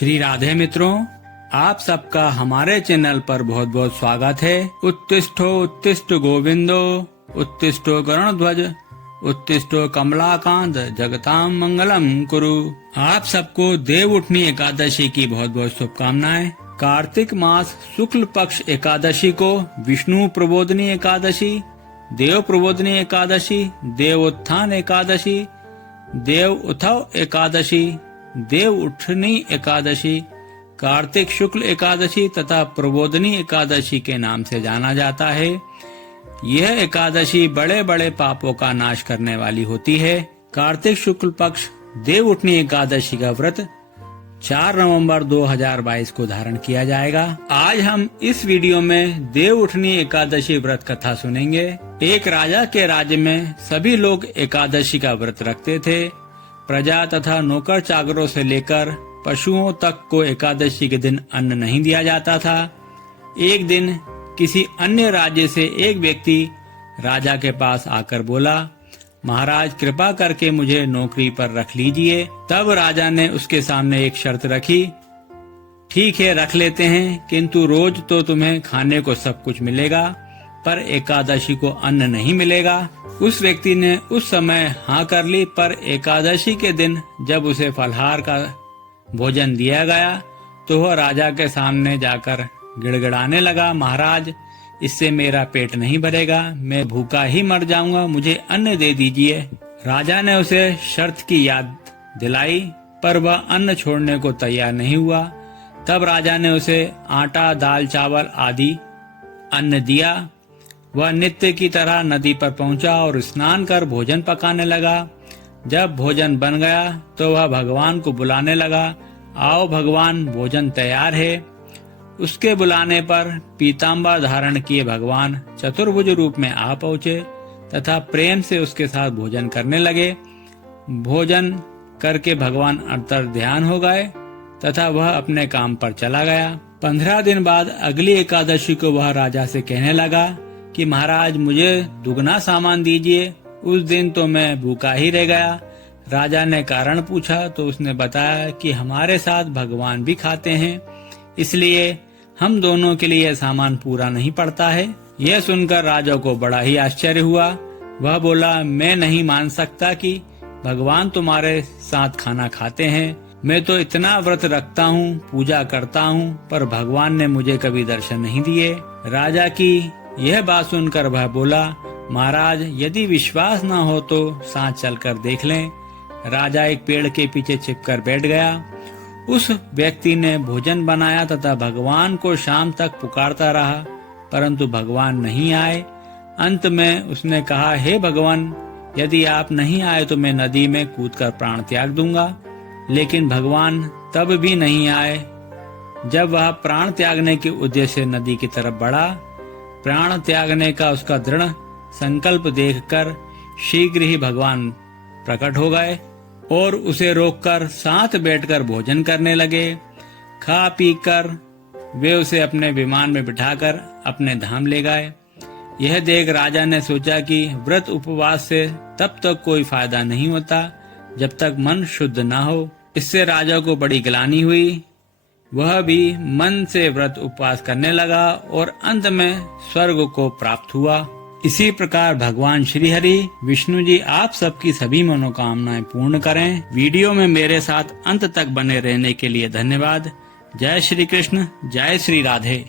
श्री राधे मित्रों, आप सबका हमारे चैनल पर बहुत बहुत स्वागत है। उत्तिष्ठो उत्तिष्ठ गोविंदो, उत्तिष्ठो गरुड़ध्वज, उत्तिष्ठो कमलाकांत, जगताम मंगलम कुरु। आप सबको देव उठनी एकादशी की बहुत बहुत शुभकामनाएं। कार्तिक मास शुक्ल पक्ष एकादशी को विष्णु प्रबोधनी एकादशी, देव प्रबोधनी एकादशी, देव उत्थान एकादशी, देव उथव एकादशी, देव उठनी एकादशी, कार्तिक शुक्ल एकादशी तथा प्रबोधनी एकादशी के नाम से जाना जाता है। यह एकादशी बड़े बड़े पापों का नाश करने वाली होती है। कार्तिक शुक्ल पक्ष देव उठनी एकादशी का व्रत 4 नवंबर 2022 को धारण किया जाएगा। आज हम इस वीडियो में देव उठनी एकादशी व्रत कथा सुनेंगे। एक राजा के राज्य में सभी लोग एकादशी का व्रत रखते थे। प्रजा तथा नौकर चाकरों से लेकर पशुओं तक को एकादशी के दिन अन्न नहीं दिया जाता था। एक दिन किसी अन्य राज्य से एक व्यक्ति राजा के पास आकर बोला, महाराज कृपा करके मुझे नौकरी पर रख लीजिए। तब राजा ने उसके सामने एक शर्त रखी, ठीक है रख लेते हैं, किंतु रोज तो तुम्हें खाने को सब कुछ मिलेगा, पर एकादशी को अन्न नहीं मिलेगा। उस व्यक्ति ने उस समय हाँ कर ली, पर एकादशी के दिन जब उसे फलहार का भोजन दिया गया तो वह राजा के सामने जाकर गिड़गिड़ाने लगा, महाराज इससे मेरा पेट नहीं भरेगा, मैं भूखा ही मर जाऊंगा, मुझे अन्न दे दीजिए। राजा ने उसे शर्त की याद दिलाई, पर वह अन्न छोड़ने को तैयार नहीं हुआ। तब राजा ने उसे आटा, दाल, चावल आदि अन्न दिया। वह नित्य की तरह नदी पर पहुंचा और स्नान कर भोजन पकाने लगा। जब भोजन बन गया तो वह भगवान को बुलाने लगा, आओ भगवान भोजन तैयार है। उसके बुलाने पर पीताम्बर धारण किए भगवान चतुर्भुज रूप में आ पहुँचे तथा प्रेम से उसके साथ भोजन करने लगे। भोजन करके भगवान अंतर ध्यान हो गए तथा वह अपने काम पर चला गया। 15 दिन बाद अगली एकादशी को वह राजा से कहने लगा कि महाराज मुझे दुगना सामान दीजिए। उस दिन तो मैं भूखा ही रह गया। राजा ने कारण पूछा तो उसने बताया कि हमारे साथ भगवान भी खाते हैं, इसलिए हम दोनों के लिए सामान पूरा नहीं पड़ता है। यह सुनकर राजा को बड़ा ही आश्चर्य हुआ। वह बोला, मैं नहीं मान सकता कि भगवान तुम्हारे साथ खाना खाते हैं। मैं तो इतना व्रत रखता हूँ, पूजा करता हूँ, पर भगवान ने मुझे कभी दर्शन नहीं दिए। राजा की यह बात सुनकर वह बोला, महाराज यदि विश्वास न हो तो साथ चलकर देख लें। राजा एक पेड़ के पीछे छिपकर बैठ गया। उस व्यक्ति ने भोजन बनाया तथा भगवान को शाम तक पुकारता रहा, परंतु भगवान नहीं आए। अंत में उसने कहा, हे भगवान यदि आप नहीं आए तो मैं नदी में कूदकर प्राण त्याग दूंगा। लेकिन भगवान तब भी नहीं आए। जब वह प्राण त्यागने के उद्देश्य से नदी की तरफ बढ़ा, प्राण त्यागने का उसका दृढ़ संकल्प देखकर शीघ्र ही भगवान प्रकट हो गए और उसे रोककर साथ बैठकर भोजन करने लगे। खा पी कर वे उसे अपने विमान में बिठाकर अपने धाम ले गए। यह देख राजा ने सोचा कि व्रत उपवास से तब तक कोई फायदा नहीं होता जब तक मन शुद्ध न हो। इससे राजा को बड़ी ग्लानि हुई। वह भी मन से व्रत उपवास करने लगा और अंत में स्वर्ग को प्राप्त हुआ। इसी प्रकार भगवान श्री हरि विष्णु जी आप सबकी सभी मनोकामनाएं पूर्ण करें। वीडियो में मेरे साथ अंत तक बने रहने के लिए धन्यवाद। जय श्री कृष्ण, जय श्री राधे।